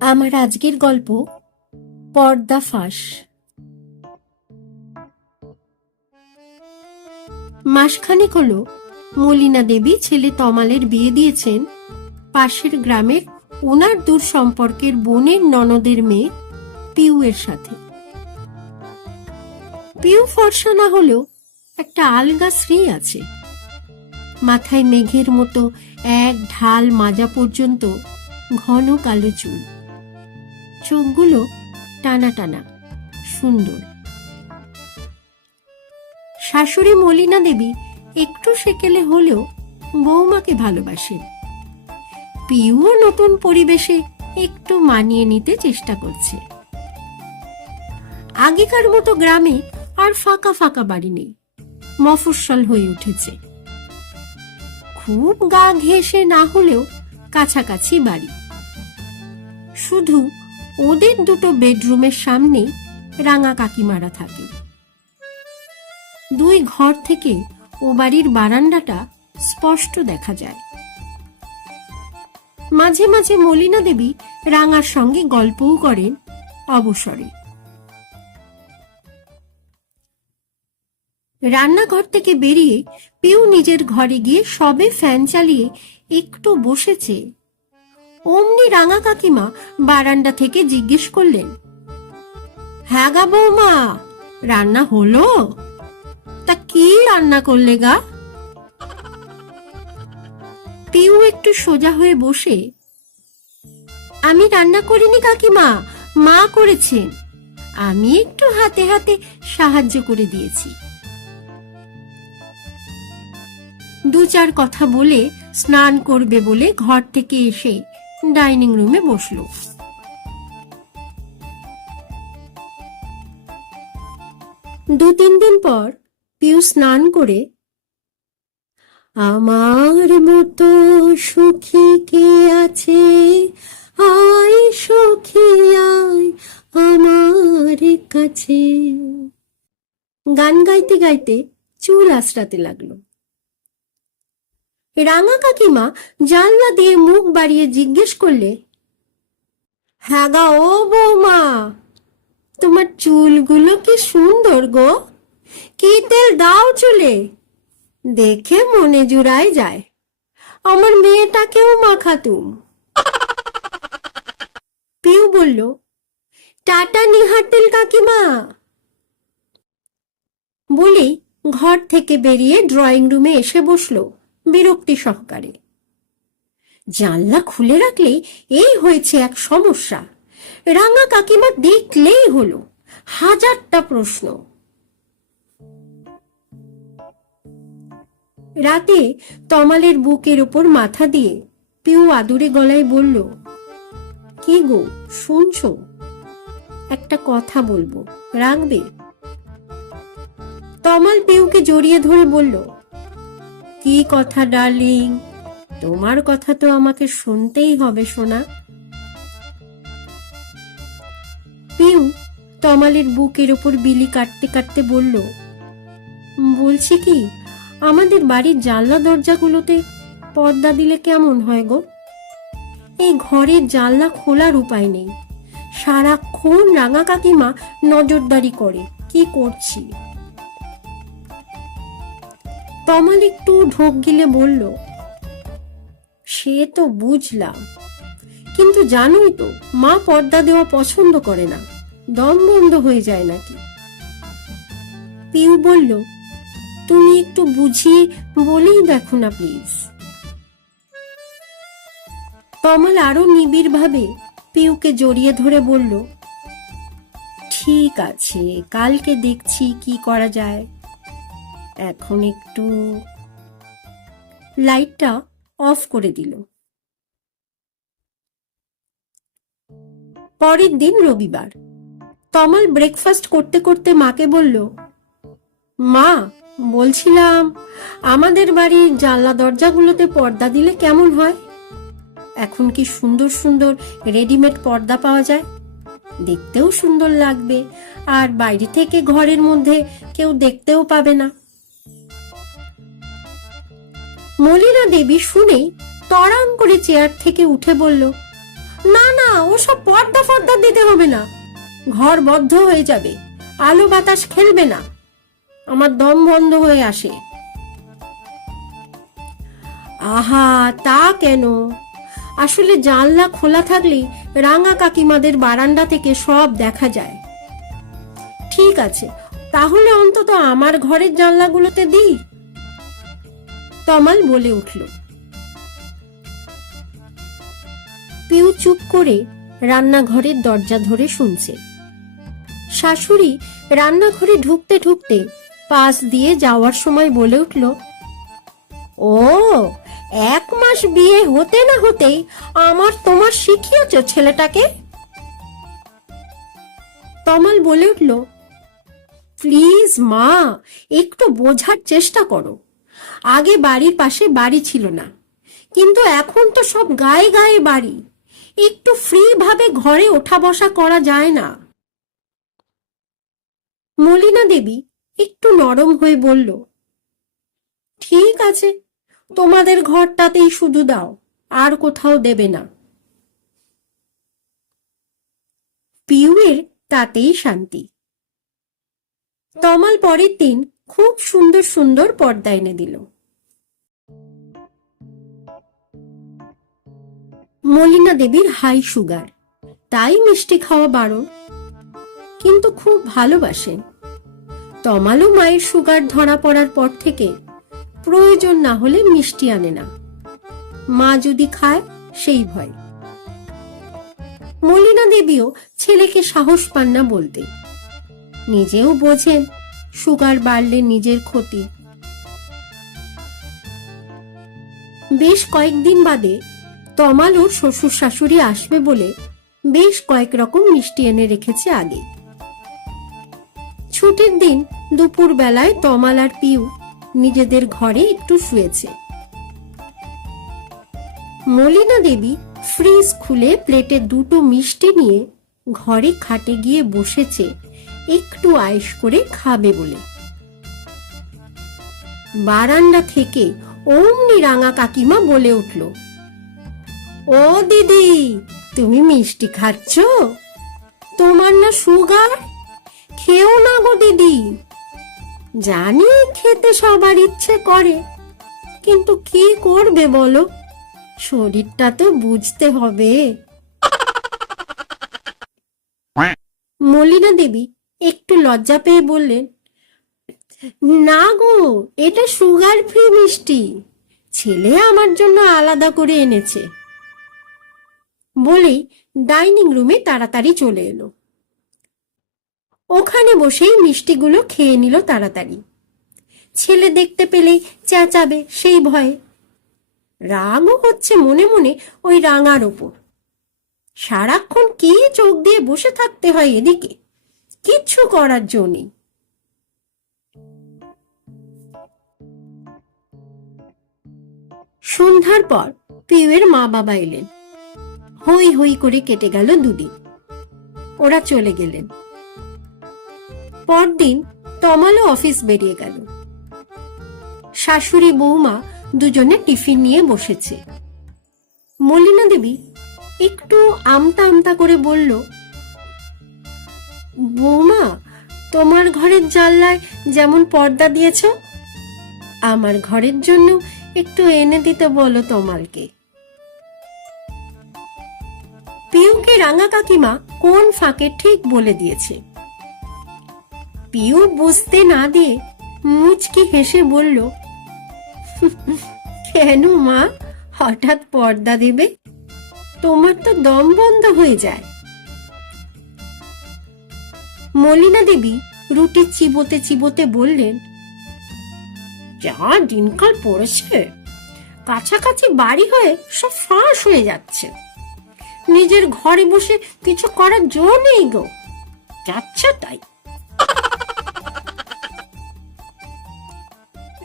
আমার আজকের গল্প পর্দা ফাঁস। মাসখানেক হলো মলিনা দেবী ছেলে তমালের বিয়ে দিয়েছেন। পাশের গ্রামের ওনার দূর সম্পর্কের বোনের ননদের মেয়ে পিউয়ের সাথে। পিউ ফর্সা না হলেও একটা আলগা শ্রী আছে। মাথায় মেঘের মতো এক ঢাল মাজা পর্যন্ত ঘন কালো চুল। চোখগুলো টানা টানা, সুন্দর। শাশুড়ি মলিনা দেবী একটু সেকেলে হলেও বৌমাকে ভালোবাসেন। পিউও নতুন পরিবেশে একটু মানিয়ে নিতে চেষ্টা করছে। আগেকার মতো গ্রামে আর ফাঁকা ফাঁকা বাড়ি নেই, মফস্বল হয়ে উঠেছে। খুব গা ঘেঁষে না হলেও কাছাকাছি বাড়ি। শুধু ওদের দুটো বেডরুমের সামনে রাঙা কাকিমারা থাকে। দুই ঘর থেকে ও বাড়ির বারান্দাটা স্পষ্ট দেখা যায়। মাঝে মাঝে মলিনা দেবী রাঙার সঙ্গে গল্পও করেন অবসরে। রান্নাঘর থেকে বেরিয়ে পিউ নিজের ঘরে গিয়ে সবে ফ্যান চালিয়ে একটু বসেছে। অমনি রাঙা কাকিমা বারান্দা থেকে জিজ্ঞেস করলেন হ্যাঁ গা বৌমা, রান্না হলো? তা কি রান্না করলে গা? পিউ একটু সোজা হয়ে বসে, আমি রান্না করিনি কাকিমা, মা করেছেন। আমি একটু হাতে হাতে সাহায্য করে দিয়েছি। দু চার কথা বলে স্নান করবে বলে ঘর থেকে এসে ডাইনিং রুমে বসল। দু তিন দিন পর পিউ স্নান করে আমার মতো সুখী কে আছে? আয় সখী, আয় আমার কাছে। গান গাইতে গাইতে চুল আশ্রাতে লাগল। রাঙা কাকিমা জানলা দিয়ে মুখ বাড়িয়ে জিজ্ঞেস করলে হ্যাঁ গা ও বৌমা, তোমার চুলগুলো কি সুন্দর গো? কি তেল দাও চুলে? দেখে মনে জুড়াই যায়, আমার মেয়েটাকেও মাখাতুম পিউ বলল, টাটা নিহার তেল কাকিমা। বলেই ঘর থেকে বেরিয়ে ড্রয়িং রুমে এসে বসল। বিরক্তি সহকারে। জানলা খুলে রাখলেই এই হয়েছে এক সমস্যা। রাঙা কাকিমা দেখলেই হলো, হাজারটা প্রশ্ন। রাতে তমালের বুকের ওপর মাথা দিয়ে পিউ আদুরে গলায় বলল, কি গো, শুনছো? একটা কথা বলব রাখবে তমাল পিউকে জড়িয়ে ধরে বলল কি কথা, ডার্লিং? তোমার কথা তো আমাকে শুনতেই হবে, সোনা। পিউ তমালের বুকের ওপর বিলি কাটতে কাটতে বলল, বলছি কি, আমাদের বাড়ির জানলা দরজাগুলোতে পর্দা দিলে কেমন হয় গো? এই ঘরের জানলা খোলার উপায় নেই। সারাক্ষণ রাঙা কাকিমা নজরদারি করে, কি করছি? তমাল একটু ঢোক গিলে বলল, সে তো বুঝলাম। কিন্তু জানোই তো, মা পর্দা দেওয়া পছন্দ করে না, দম বন্ধ হয়ে যায় নাকি? পিউ বলল, তুমি একটু বুঝিয়ে বলেই দেখো না প্লিজ। তমাল আরও নিবিড় ভাবে পিউকে জড়িয়ে ধরে বলল, ঠিক আছে, কালকে দেখছি কি করা যায়। এখন একটু লাইটটা অফ করে দিল। পরের দিন রবিবার, তমাল ব্রেকফাস্ট করতে করতে মাকে বলল, মা, বলছিলাম আমাদের বাড়ির জানলা দরজাগুলোতে পর্দা দিলে কেমন হয়? এখন কি সুন্দর সুন্দর রেডিমেড পর্দা পাওয়া যায়? দেখতেও সুন্দর লাগবে, আর বাইরে থেকে ঘরের মধ্যে কেউ দেখতেও পাবে না। মলিনা দেবী শুনেই তরাং করে চেয়ার থেকে উঠে বলল, না না, ওসব পর্দা ফর্দা দিতে হবে না। ঘর বদ্ধ হয়ে যাবে, আলো বাতাস খেলবে না। আমার দম বন্ধ হয়ে আসে। আহা, তা কেন? আসলে জানলা খোলা থাকলে রাঙা কাকিমাদের বারান্দা থেকে সব দেখা যায়। ঠিক আছে, তাহলে অন্তত আমার ঘরের জানলাগুলোতে দিই। তমাল বলে উঠল। পিউ চুপ করে রান্নাঘরের দরজা ধরে শুনছে। শাশুড়ি রান্নাঘরে ঢুকতে ঢুকতে পাশ দিয়ে যাওয়ার সময় বলে উঠল, ও, এক মাস বিয়ে হতে না হতেই আমার তোমার শিখিয়েছ ছেলেটাকে? তমাল বলে উঠল, প্লিজ মা, একটু বোঝার চেষ্টা করো। আগে বাড়ির পাশে বাড়ি ছিল না। কিন্তু এখন তো সব গায়ে গায়ে বাড়ি। একটু ফ্রি ভাবে ঘরে ওঠা বসা করা যায় না। মলিনা দেবী একটু নরম হয়ে বলল, ঠিক আছে, তোমাদের ঘরটাতেই শুধু দাও, আর কোথাও দেবে না। পিউয়ের তাতেই শান্তি। তমাল পরের দিন খুব সুন্দর সুন্দর পর্দা এনে দিল। মলিনা দেবীর হাই সুগার। তাই মিষ্টি খাওয়া বারো কিন্তু খুব ভালোবাসে। তমালও মায়ের সুগার ধরা পড়ার পর থেকে প্রয়োজন না হলে মিষ্টি আনে না। মা যদি খায়, সেই ভয়। মলিনা দেবীও ছেলেকে সাহস পান না বলতে। নিজেও বোঝেন সুগার বাড়লে নিজের ক্ষতি। বেশ কয়েকদিন বাদে তমাল ওর শ্বশুর শাশুড়ি আসবে বলে বেশ কয়েক রকম মিষ্টি এনে রেখেছে আগে। ছুটির দিন দুপুর বেলায় তমাল আর পিউ নিজেদের ঘরে একটু শুয়েছে। মলিনা দেবী ফ্রিজ খুলে প্লেটে দুটো মিষ্টি নিয়ে ঘরে খাটে গিয়ে বসেছে একটু আয়েস করে খাবে বলে। বারান্দা থেকে অমনি রাঙা কাকিমা বলে উঠল ও দিদি তুমি মিষ্টি খাচ্ছ? তোমার না সুগার? খেও না গো দিদি। জানি খেতে সবার ইচ্ছে করে কিন্তু কি করবে বলো? শরীরটা তো বুঝতে হবে। মলিনা দেবী একটু লজ্জা পেয়ে বললেন, না গো, এটা সুগার ফ্রি মিষ্টি। ছেলে আমার জন্য আলাদা করে এনেছে। বলেই ডাইনিং রুমে তাড়াতাড়ি চলে এলো। ওখানে বসেই মিষ্টিগুলো খেয়ে নিল তাড়াতাড়ি। ছেলে দেখতে পেলেই চেঁচাবে সেই ভয়ে। রাগও হচ্ছে মনে মনে ওই রাঙার ওপর। সারাক্ষণ কি চোখ দিয়ে বসে থাকতে হয় এদিকে? কিচ্ছু করার জো নেই। সন্ধ্যার পর পিউয়ের মা বাবা এলেন। হই হই করে কেটে গেল দুদিন। ওরা চলে গেলেন। পরদিন তমালও অফিস বেরিয়ে গেল। শাশুড়ি বৌমা দুজনে টিফিন নিয়ে বসেছে। মলিনা দেবী একটু আমতা আমতা করে বলল বৌমা, তোমার ঘরের জানলায় যেমন পর্দা দিয়েছ, আমার ঘরের জন্য একটু এনে দিতে বলো তোমালকে। পিউকে রাঙা কাকিমা কোন ফাঁকে ঠিক বলে দিয়েছে? পিউ বুঝতে না দিয়ে মুচকি হেসে বলল, কেন মা? হঠাৎ পর্দা দেবে? তোমার তো দম বন্ধ হয়ে যায়। মলিনা দেবী রুটি চিবোতে চিবোতে বললেন, যা দিনকাল পড়েছে। কাছাকাছি বাড়ি হয়ে সব ফাঁস হয়ে যাচ্ছে। নিজের ঘরে বসে কিছু করার জো নেই গো। যাচ্ছে তাই।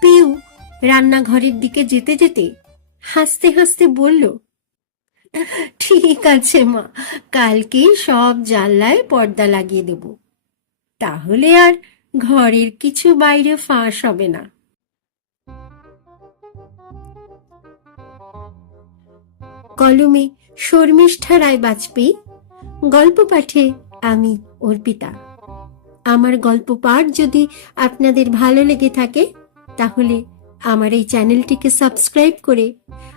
পিউ রান্নাঘরের দিকে যেতে যেতে হাসতে হাসতে বলল, ঠিক আছে মা, কালকেই সব জানলায় পর্দা লাগিয়ে দেব। তাহলে আর ঘরের কিছু বাইরে ফাঁস হবে না। কলমে শর্মিষ্ঠা রায় বাজপেয়ী, গল্প পাঠে আমি অর্পিতা। আমার গল্প পাঠ যদি আপনাদের ভালো লেগে থাকে, তাহলে আমার এই চ্যানেলটিকে সাবস্ক্রাইব করে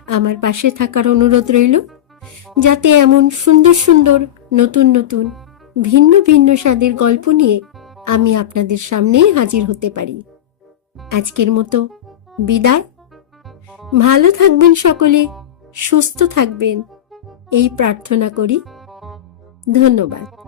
আমার পাশে থাকার অনুরোধ রইল, যাতে এমন সুন্দর সুন্দর নতুন নতুন ভিন্ন ভিন্ন স্বাদের গল্প নিয়ে আমি আপনাদের সামনে হাজির হতে পারি। আজকের মতো বিদায়। ভালো থাকবেন সকলে, সুস্থ থাকবেন। এই প্রার্থনা করি। ধন্যবাদ।